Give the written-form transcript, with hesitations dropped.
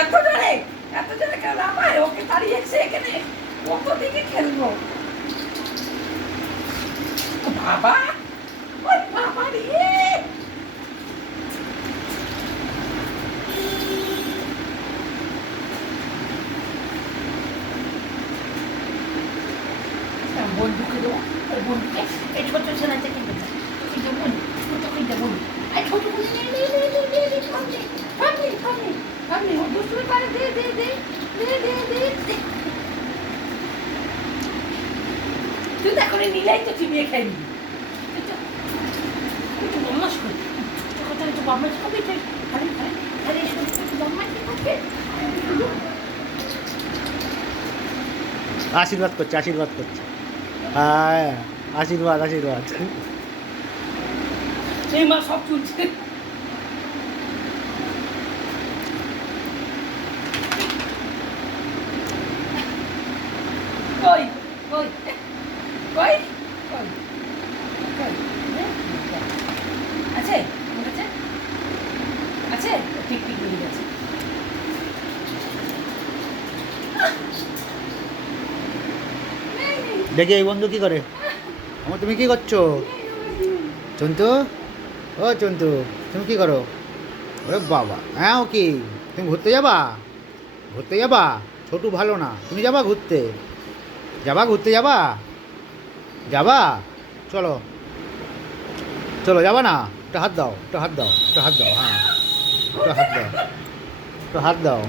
এত জোরে কেন নামায়? ওকে দাঁড়িয়েছে এখানে, কত দিকে খেলবো বাবা। ওই বাবা রে, বন্ধুকে দেবো, ওই বন্ধুকে, এই ছোট ছেলেটা কিনতে চাই, তুই যে বন্ধু, ছোট কিনতে বন্ধু, এই ছোট বন্ধু থামনি, ও দুষ্টুমি করে, দে। তুই দেখো নিলেই তো চিবিয়ে খেয়ে নিবি, একটু বদমাস করি, কথা একটু বদমাস করবি, খালি একটু বদমাস করবে। আশীর্বাদ করছে হ্যাঁ, আশীর্বাদ এই মা সব চুলছে। কই আছে ঠিক মিলে গেছে। দেখি এই বন্ধু কি করে। আমার তুমি কি করছো চন্তু? ও চন্তু, তুমি কি করো? ওরে বাবা, হ্যাঁ ও কি, তুমি ঘুরতে যাবা? ছোটু ভালো না, তুমি যাবা ঘুরতে? যাবা? চলো যাবা না? একটা হাত দাও, হ্যাঁ, একটা হাত দাও।